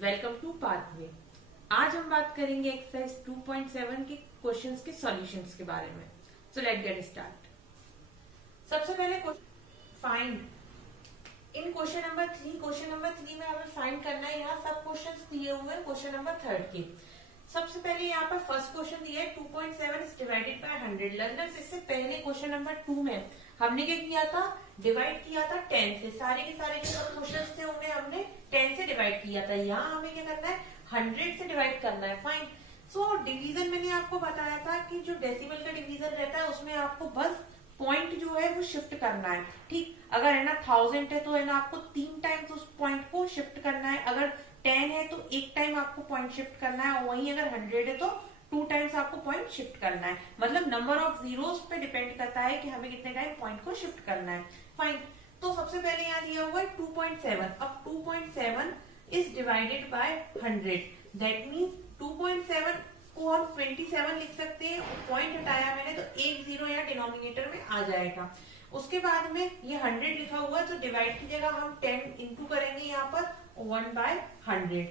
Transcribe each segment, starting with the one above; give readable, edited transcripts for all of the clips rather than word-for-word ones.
Welcome two pathway. आज हम बात करेंगे एक्सरसाइज 2.7 के क्वेश्चंस के सॉल्यूशंस के बारे में। So let get start. सबसे पहले फाइंड इन क्वेश्चन नंबर 3 में हमें फाइंड करना है। यहाँ सब क्वेश्चंस दिए हुए हैं क्वेश्चन नंबर 3 के। सबसे पहले यहाँ पर फर्स्ट क्वेश्चन दिया है 2.7 इज डिवाइडेड बाय 100। लर्नर्स, इससे पहले क्वेश्चन नंबर 2 में हमने क्या किया था, डिवाइड किया था 10 से। सारे के सारे जो क्वेश्चंस थे उन्हें हमने 10 से डिवाइड किया था। यहाँ हमें क्या करना है, 100 से डिवाइड करना है। फाइन। सो डिवीजन मैंने आपको बताया था कि जो डेसिमल का डिवीजन रहता है उसमें आपको बस पॉइंट जो है वो शिफ्ट करना है। ठीक, अगर है ना 1000 है तो है ना आपको 3 टाइम्स उस पॉइंट को शिफ्ट करना है। अगर 10 है तो 1 टाइम आपको पॉइंट शिफ्ट करना है। और वहीं अगर 100 है तो 2 टाइम्स आपको पॉइंट शिफ्ट करना है। मतलब नंबर ऑफ जीरोस पे डिपेंड करता है कि हमें कितने टाइम पॉइंट को शिफ्ट करना है। फाइन। तो सबसे पहले यहाँ दिया हुआ है 2.7। अब 2.7 is divided by 100। That means 2.7 को हम 27 लिख सकते हैं। पॉइंट हटाया मैंने तो एक जीरो यहाँ डिनोमिनेटर में आ जाएगा। उसके बाद में ये 100 लिखा हुआ है तो डिवाइड की जगह हम 10 इंटू करेंगे यहाँ पर 1/100।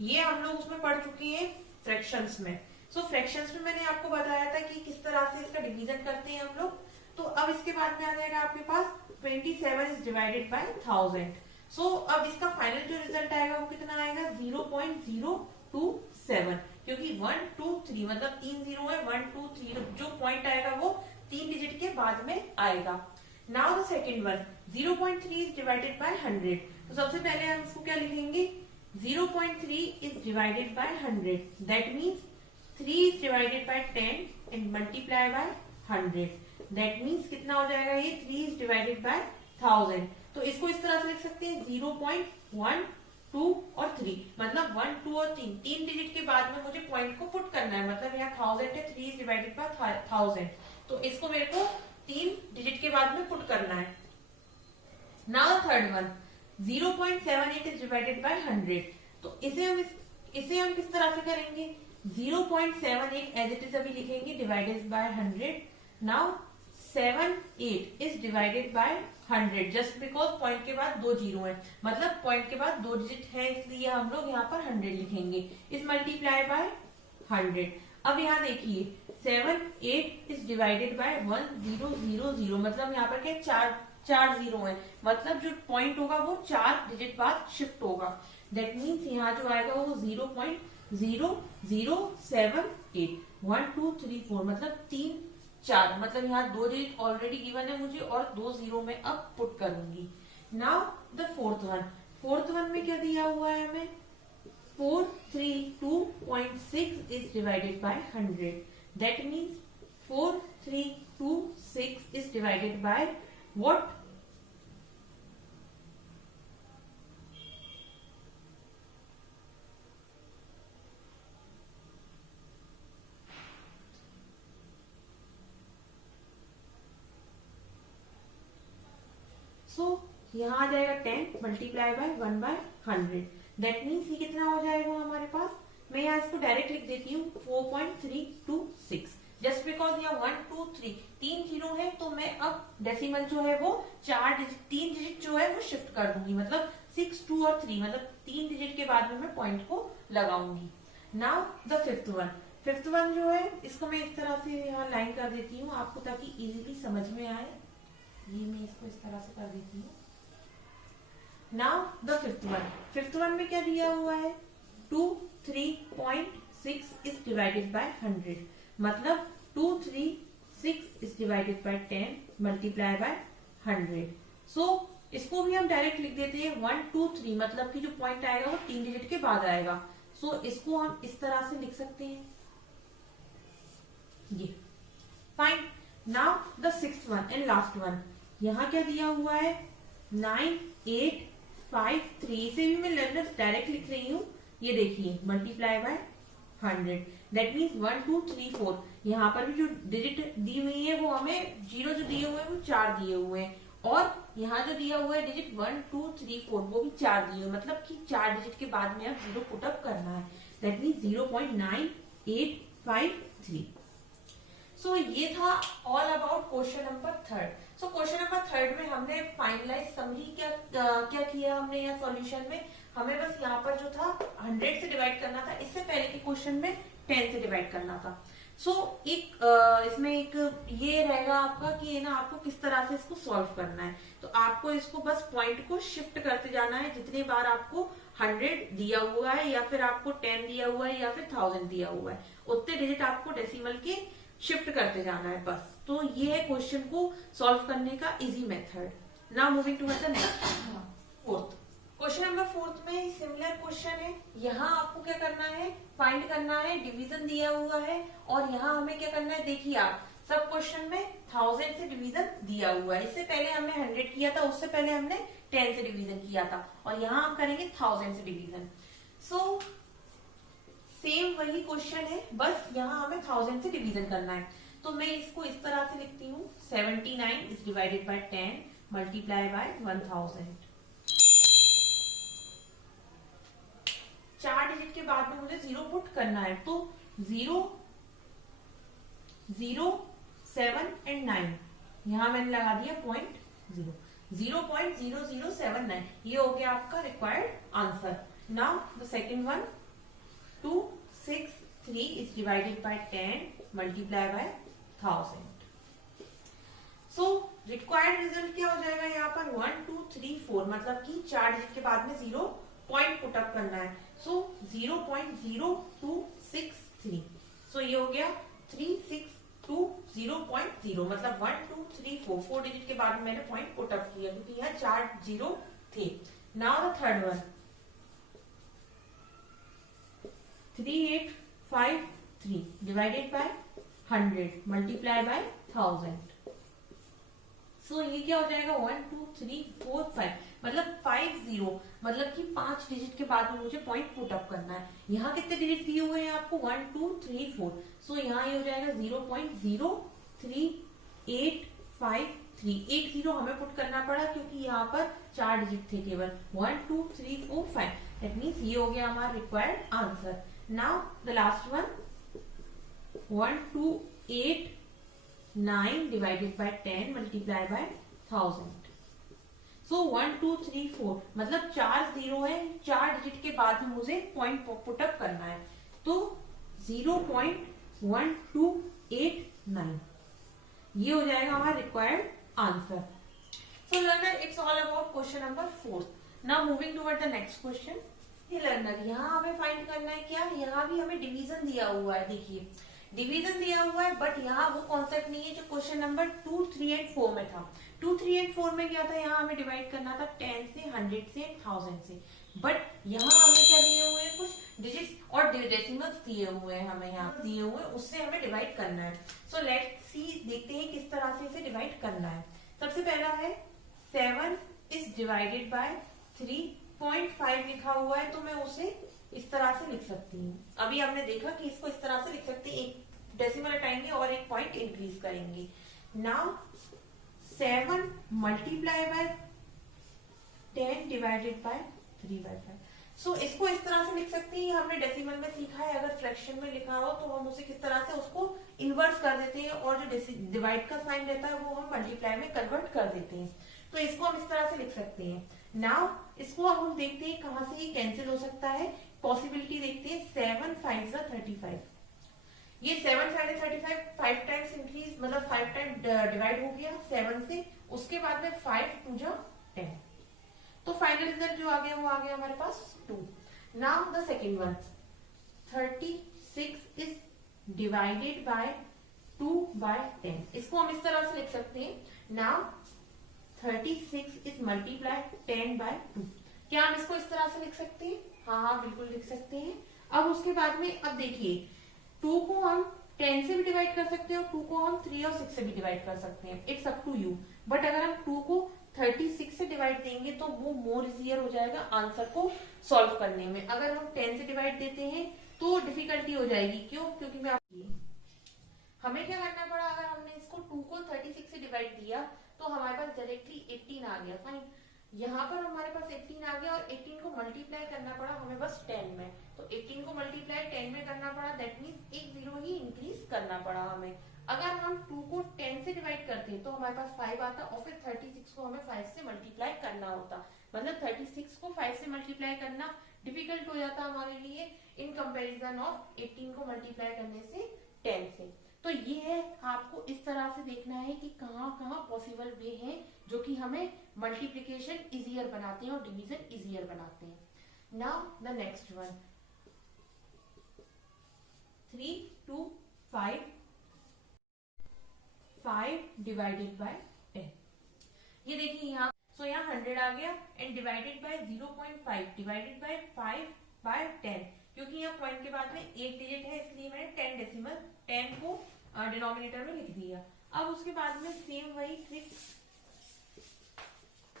ये हम लोग उसमें पढ़ चुके हैं फ्रैक्शंस में। सो फ्रैक्शंस में मैंने आपको बताया था कि किस तरह से इसका डिवीजन करते हैं हम लोग। तो अब इसके बाद में आ जाएगा आपके पास 27 इज डिवाइडेड बाय 1000। सो अब इसका फाइनल जो रिजल्ट आएगा वो कितना आएगा, 0.027। क्योंकि 1 2 3 मतलब 3 जीरो है। 1 2 3 जो पॉइंट आएगा वो 3 डिजिट के बाद में आएगा। Now the second one, 0.3 is divided by 100। तो सबसे पहले हम इसको क्या लिखेंगे, 0.3 is divided by 100। That means 3 is divided by 10 and multiply by 100। That means कितना हो जाएगा ये, 3 इज डिवाइडेड बाय 1000। तो इसको इस तरह से लिख सकते हैं 0.1 2 और 3। मतलब 1 2 और 3 डिजिट के बाद में मुझे पॉइंट को पुट करना है। मतलब यहाँ 1000 है, 3 इज डिवाइडेड बाय 1000। तो इसको मेरे को 3 डिजिट के बाद में पुट करना है। Now third one, 0.78 is divided by 100। तो इसे हम किस तरह से करेंगे, 0.78 एज इट इज अभी लिखेंगे divided by 100। Now 78 is divided by 100 just because point के बाद 2 जीरो है। मतलब पॉइंट के बाद 2 डिजिट है इसलिए हम लोग यहाँ पर 100 लिखेंगे। इस मल्टीप्लाई बाय 100। अब यहाँ देखिए 7 8 इज डिवाइडेड बाय 1000। मतलब यहाँ पर क्या, चार जीरो है। मतलब जो पॉइंट होगा वो 4 डिजिट बाद शिफ्ट होगा। दैट मीन्स यहाँ जो आएगा वो 0.0078। 1 2 3 4 मतलब 3 4। मतलब यहाँ 2 डिजिट ऑलरेडी गिवन है मुझे और 2 जीरो में अब पुट करूंगी। नाउ द फोर्थ वन में क्या दिया हुआ है हमें, 432.6 is divided by 100। That means 4326 is divided by what, यहाँ आ जाएगा 10 मल्टीप्लाई बाय 1/100। दैट मीन्स ये कितना हो जाएगा हमारे पास, मैं यहाँ इसको डायरेक्ट लिख देती हूँ 4.326। जस्ट बिकॉज यहाँ 1 2 3 3 जीरो है तो मैं अब डेसिमल जो है वो 3 डिजिट जो है वो शिफ्ट कर दूंगी। मतलब 6 2 और 3 मतलब 3 डिजिट के बाद में मैं पॉइंट को लगाऊंगी। नाउ द फिफ्थ वन जो है इसको मैं इस तरह से यहाँ लाइन कर देती हूँ आपको ताकि इजीली समझ में आए। ये मैं इसको इस तरह से कर देती हूँ। नाउ द फिफ्थ वन में क्या दिया हुआ है, 23.6 इज डिवाइडेड बाय 100। मतलब 236 is divided by 10 multiply by 100। सो इसको भी हम डायरेक्ट लिख देते हैं 1 2 3 मतलब कि जो पॉइंट आएगा वो 3 डिजिट के बाद आएगा। सो इसको हम इस तरह से लिख सकते हैं ये। Fine. Now the sixth one and last one, यहाँ क्या दिया हुआ है, 9853। इसे भी मैं लर्नर्स डायरेक्ट लिख रही हूँ। ये देखिए मल्टीप्लाई बाय 100। That means 1 2 3 4। यहाँ पर भी जो डिजिट दी हुई है वो हमें जीरो जो दिए हुए हैं वो 4 दिए हुए हैं। और यहाँ जो दिया हुआ है डिजिट 1 2 3 4 वो भी 4 दिए हुए। मतलब कि 4 डिजिट के बाद में अब जीरो पुटअप करना है। That means 0.9853। सो ये था all about question number third. So question number third में हमने फाइनलाइज समरी क्या किया हमने यहाँ सॉल्यूशन में, हमें बस यहाँ पर जो था 100 से डिवाइड करना था, इससे पहले के क्वेश्चन में 10 से डिवाइड करना था। सो इसमें एक ये रहेगा आपका कि है ना आपको किस तरह से इसको सॉल्व करना है। तो आपको इसको बस पॉइंट को शिफ्ट करते जाना है, जितनी बार आपको 100 दिया हुआ है या फिर आपको 10 दिया हुआ है या फिर 1000 दिया हुआ है, उतने डिजिट आपको डेसिमल के शिफ्ट करते जाना है बस। तो ये है क्वेश्चन को सॉल्व करने का easy method. Now moving towards the next fourth question number fourth में सिमिलर क्वेश्चन है। यहाँ आपको क्या करना है, फाइंड करना है, डिवीजन दिया हुआ है और यहाँ हमें क्या करना है, देखिए आप सब क्वेश्चन में 1000 से डिवीजन दिया हुआ है। इससे पहले हमने 100 किया था, उससे पहले हमने 10 से डिवीजन किया था और यहाँ हम करेंगे 1000 से डिवीजन। सो सेम वही क्वेश्चन है, बस यहाँ हमें 1000 से डिवीजन करना है। तो मैं इसको इस तरह से लिखती हूँ, 79 is divided by 10 multiply by 1000। 4 digit के बाद में मुझे 0 पुट करना है, तो 0, 0, 7 एंड 9 यहां मैंने लगा दिया 0.0, 0.0079। ये हो गया आपका required answer. Now the second one, 263 is divided by 10 multiply by 1000। So required result क्या हो जाएगा यहाँ पर, 1 2 3 4, मतलब कि 4 डिजिट के बाद में 0 पॉइंट पुट अप करना है। सो 0.0263, सो ये हो गया 3620.0, मतलब 1 2 3 4 डिजिट के बाद में मैंने पॉइंट पुट अप किया क्योंकि यहाँ 4 0 थे। Now the third one, 3853 divided by 100 multiply by 1000। सो ये क्या हो जाएगा, 1 2 3 4 5, मतलब 50, मतलब कि 5 डिजिट के बाद में मुझे पॉइंट पुट अप करना है। यहाँ कितने डिजिट दिए हुए हैं आपको, 1 2 3 4। सो यहाँ ये हो जाएगा 0.03853। एक 0 हमें पुट करना पड़ा क्योंकि यहाँ पर 4 डिजिट थे केवल, 1 2 3 4 5। दैट मीन्स ये हो गया हमारा required answer. Now the last one, 1289 divided by 10 multiply by 1000। सो 1 2 3 4, मतलब 4 0 है, 4 डिजिट के बाद में मुझे पॉइंट पुट अप करना है, तो 0.1289 ये हो जाएगा हमारा required answer. So learner, it's all about question number 4। Now moving toward the next question. ये लर्नर, यहाँ हमें फाइंड करना है क्या, यहाँ भी हमें डिवीजन दिया हुआ है। देखिए डिवीजन दिया हुआ है, बट यहाँ वो कॉन्सेप्ट नहीं है जो क्वेश्चन नंबर 2 3 एंड 4 में था। 2 3 एंड 4 में क्या था, यहाँ हमें डिवाइड करना था 10 से, 100 से, 1000 से, बट यहाँ हमें क्या दिए हुए हैं, कुछ डिजिट्स और डेसिमल्स दिए हुए हैं, हमें यहाँ दिए हुए हैं, उससे हमें डिवाइड करना है। सो लेट्स सी, देखते हैं किस तरह से इसे डिवाइड करना है। सबसे पहला है 7 इज डिवाइडेड बाय 3.5 लिखा हुआ है, तो मैं उसे इस तरह से लिख सकती हूँ। अभी हमने देखा कि इसको इस तरह से लिख सकते हैं, एक डेसिमल हटाएंगे और एक पॉइंट इंक्रीज करेंगे। Now 7 multiply by 10 divided by 3/5। सो इसको इस तरह से लिख सकते हैं, हमने डेसिमल में सीखा है, अगर फ्रैक्शन में लिखा हो तो हम उसे किस तरह से उसको इन्वर्स कर देते हैं और जो डिवाइड का साइन रहता है वो हम मल्टीप्लाई में कन्वर्ट कर देते हैं। तो इसको हम इस तरह से लिख सकते हैं। नाउ इसको अब हम देखते हैं कहां से ये कैंसिल हो सकता है, पॉसिबिलिटी देखते हैं। 7 5 35, ये 7 5 35 5 टाइम्स इंक्रीज, मतलब 5 टाइम डिवाइड हो गया 7 से, उसके बाद में 5 2 10, तो फाइनल रिजल्ट जो आ गया वो आ गया हमारे पास 2। Now the second one, 36 is divided by 2/10, इसको हम इस तरह से लिख सकते हैं। नाउ 36 इज मल्टीप्लाई 10/2, क्या हम इसको इस तरह से लिख सकते हैं? हाँ बिल्कुल लिख सकते हैं। अब उसके बाद में अब देखिए 2 को हम 10 से भी डिवाइड कर सकते हैं और 2 को हम 3 और 6 से भी डिवाइड कर सकते हैं, it's up to you. But अगर हम 2 को 36 से डिवाइड देंगे तो वो मोर इजियर हो जाएगा आंसर को सॉल्व करने में। अगर हम 10 से डिवाइड देते हैं तो डिफिकल्टी हो जाएगी, क्यों? क्योंकि मैं हमें क्या करना पड़ा, अगर हमने इसको 2 को 36 से डिवाइड दिया तो हमारे पास डायरेक्टली 18 आ गया, फाइन। यहाँ पर हमारे पास 18 आ गया और 18 को मल्टीप्लाई करना पड़ा हमें बस 10 में, तो 18 को मल्टीप्लाई 10 में करना पड़ा, दैट मीन्स एक 0 ही इंक्रीज करना पड़ा हमें। अगर हम 2 को 10 से डिवाइड करते हैं तो हमारे पास 5 आता और फिर 36 को हमें 5 से मल्टीप्लाई करना होता। मतलब 36 को 5 से मल्टीप्लाई करना डिफिकल्ट हो जाता हमारे लिए इन कंपैरिजन ऑफ 18 को मल्टीप्लाई करने से 10 से। तो ये है आपको इस तरह से देखना है कि कहाँ कहाँ पॉसिबल वे हैं जो कि हमें मल्टीप्लिकेशन इजियर बनाते हैं और डिवीजन इजियर बनाते हैं। Now the next one 3 2 5 5 divided by 10। ये देखिए यहाँ सो यहाँ 100 आ गया and divided by 0.5 divided by 5 by 10। क्योंकि यहाँ पॉइंट के बाद में एक डिजिट है इसलिए मैंने 10 डेसिमल 10 को डिनोमिनेटर में लिख दिया। अब उसके बाद में सेम वही ट्रिक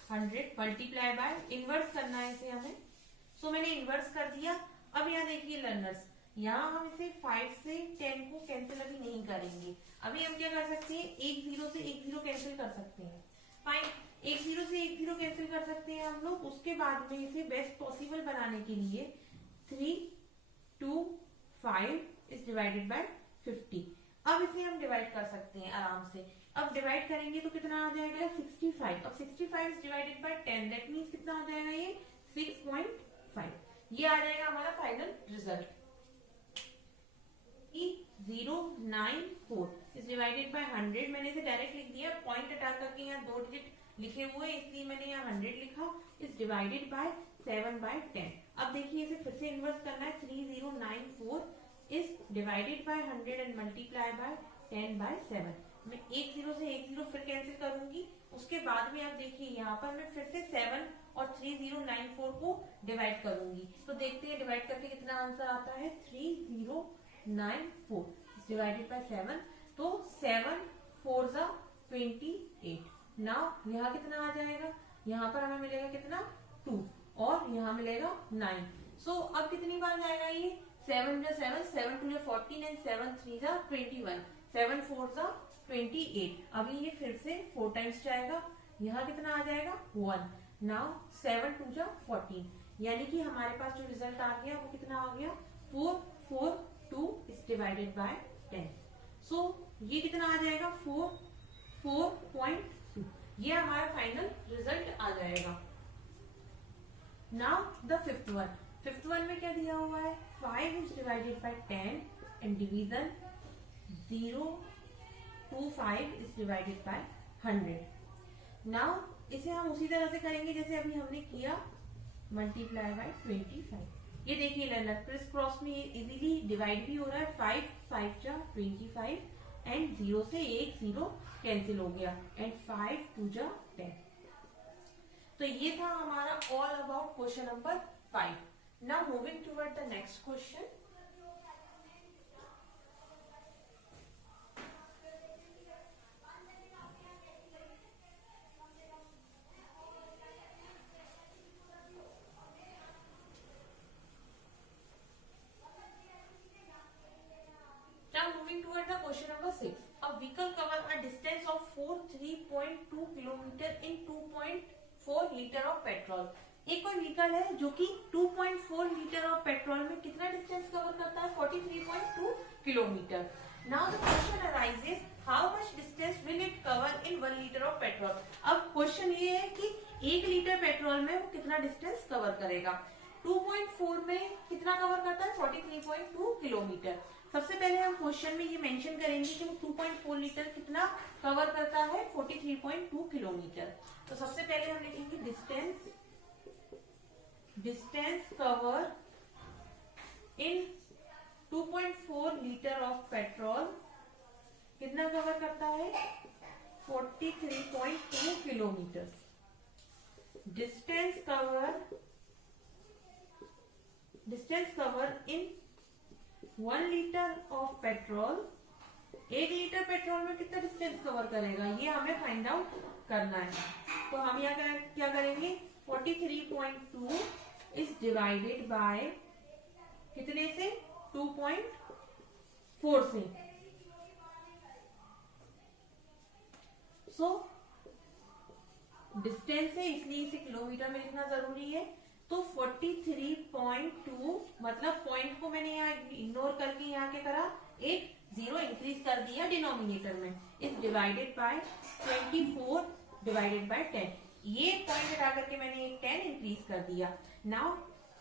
100 मल्टीप्लाई बाय इनवर्स करना है इसे हमें। सो मैंने इनवर्स कर दिया। अब यहाँ देखिए लर्नर्स, यहाँ हम इसे 5 से 10 को कैंसिल अभी नहीं करेंगे। अभी हम क्या कर सकते हैं, एक जीरो से एक जीरो कैंसिल कर सकते हैं। फाइन, एक जीरो से एक जीरो कैंसिल कर सकते हैं हम लोग। उसके बाद में इसे बेस्ट पॉसिबल बनाने के लिए 3 2 5 इज डिवाइडेड बाय 50। अब इसे हम डिवाइड कर सकते हैं आराम से। अब डिवाइड करेंगे तो कितना आ जाएगा 65। अब 65 is divided by 10 that means कितना हो जाएगा ये 6.5। ये आ जाएगा हमारा final result. 094 is divided by 100। मैंने इसे डायरेक्ट लिख दिया, पॉइंट हटा करके यहाँ 2 डिजिट लिखे हुए इसलिए मैंने यहाँ 100 लिखा। Is divided by 7/10। अब देखिए इसे फिर से इन्वर्स करना है। 3094 is divided by 100 and multiply by 10/7। मैं एक जीरो से एक जीरो फिर कैंसिल करूंगी। उसके बाद में आप देखिए यहाँ पर मैं फिर से 7 और 3094 को डिवाइड करूंगी। तो देखते हैं डिवाइड करके कितना आंसर आता है। 3094 डिवाइडेड बाय 7। तो 7 4 जा 28। नाउ यहाँ कितना आ जाएगा, यहाँ पर हमें मिलेगा कितना 2 और यहाँ मिलेगा 9। सो अब कितनी बार जाएगा ये 7 जा 7 7 2 जा 14 एंड 7 3 जा 21 7 4 जा 28। अभी ये फिर से 4 टाइम्स जाएगा। यहाँ कितना आ जाएगा 1। नाउ 7 2 जा 14 यानी कि हमारे पास जो रिजल्ट आ गया वो कितना आ गया 442 इज डिवाइडेड बाय 10। सो ये कितना आ जाएगा 4.2। ये हमारा फाइनल रिजल्ट आ जाएगा। Now the fifth one. Fifth one में क्या दिया हुआ है 5 is divided by 10 and division 025 is divided by 100। Now इसे हम उसी तरह से करेंगे जैसे अभी हमने किया, मल्टीप्लाई बाय 25। ये देखिए लर्नर क्रिस क्रॉस में इजीली डिवाइड भी हो रहा है। 5 5 जा 25 एंड 0 से एक 0 कैंसिल हो गया एंड 5 2 जा 10। तो ये था हमारा all about question number 5। Now moving toward the next question. Question number 6. A vehicle cover a distance of 43.2 kilometer in 2.4 litre of petrol. एक कोई व्हीकल है जो कि 2.4 लीटर ऑफ पेट्रोल में कितना डिस्टेंस कवर करता है 43.2 kilometre. Now the question arises how much distance will it cover in 1 litre of petrol. अब क्वेश्चन ये है कि 1 लीटर पेट्रोल में वो कितना डिस्टेंस कवर करेगा। 2.4 में कितना कवर करता है 43.2 किलोमीटर। सबसे पहले हम क्वेश्चन में ये मेंशन करेंगे कि वो 2.4 लीटर कितना कवर करता है 43.2 किलोमीटर। तो सबसे पहले हम लिखेंगे distance cover in 2.4 litre of petrol कितना कवर करता है 43.2 kilometre. Distance cover in 1 litre of petrol, 1 litre petrol में कितना डिस्टेंस कवर करेगा ये हमें फाइंड आउट करना है। तो हम यहाँ क्या करेंगे 43.2 इज डिवाइडेड बाय कितने से 2.4 से। सो डिस्टेंस है इसलिए इसे किलोमीटर में लिखना जरूरी है। तो 43.2 मतलब पॉइंट को मैंने यहाँ इग्नोर करके यहाँ क्या करा एक 0 इंक्रीज कर दिया डिनोमिनेटर में, is divided by 24 divided by 10। ये पॉइंट हटा करके मैंने एक 10 इंक्रीज कर दिया। Now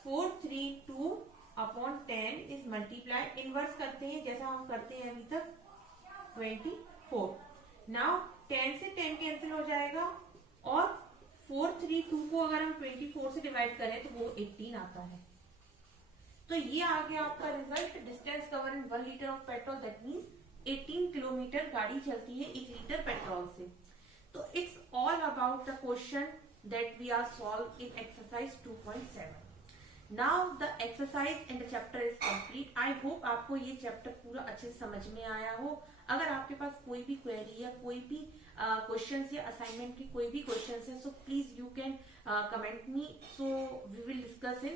432 upon 10 is multiply, inverse करते हैं जैसा हम करते हैं अभी तक, 24। नाउ 10 से 10 कैंसिल हो जाएगा और 432 को अगर हम 24 से डिवाइड करें तो वो 18 आता है। तो ये आ गया आपका result, distance cover in 1 litre of petrol, that means 18 kilometre गाड़ी चलती है 1 लीटर पेट्रोल से। तो it's all about the question that we are solve in exercise 2.7। Now the exercise and the chapter is complete. I hope आपको ये chapter पूरा अच्छे से समझ में आया हो। अगर आपके पास कोई भी क्वेरी या कोई भी क्वेश्चन या असाइनमेंट की कोई भी क्वेश्चन है, so please you can comment me, so we will discuss in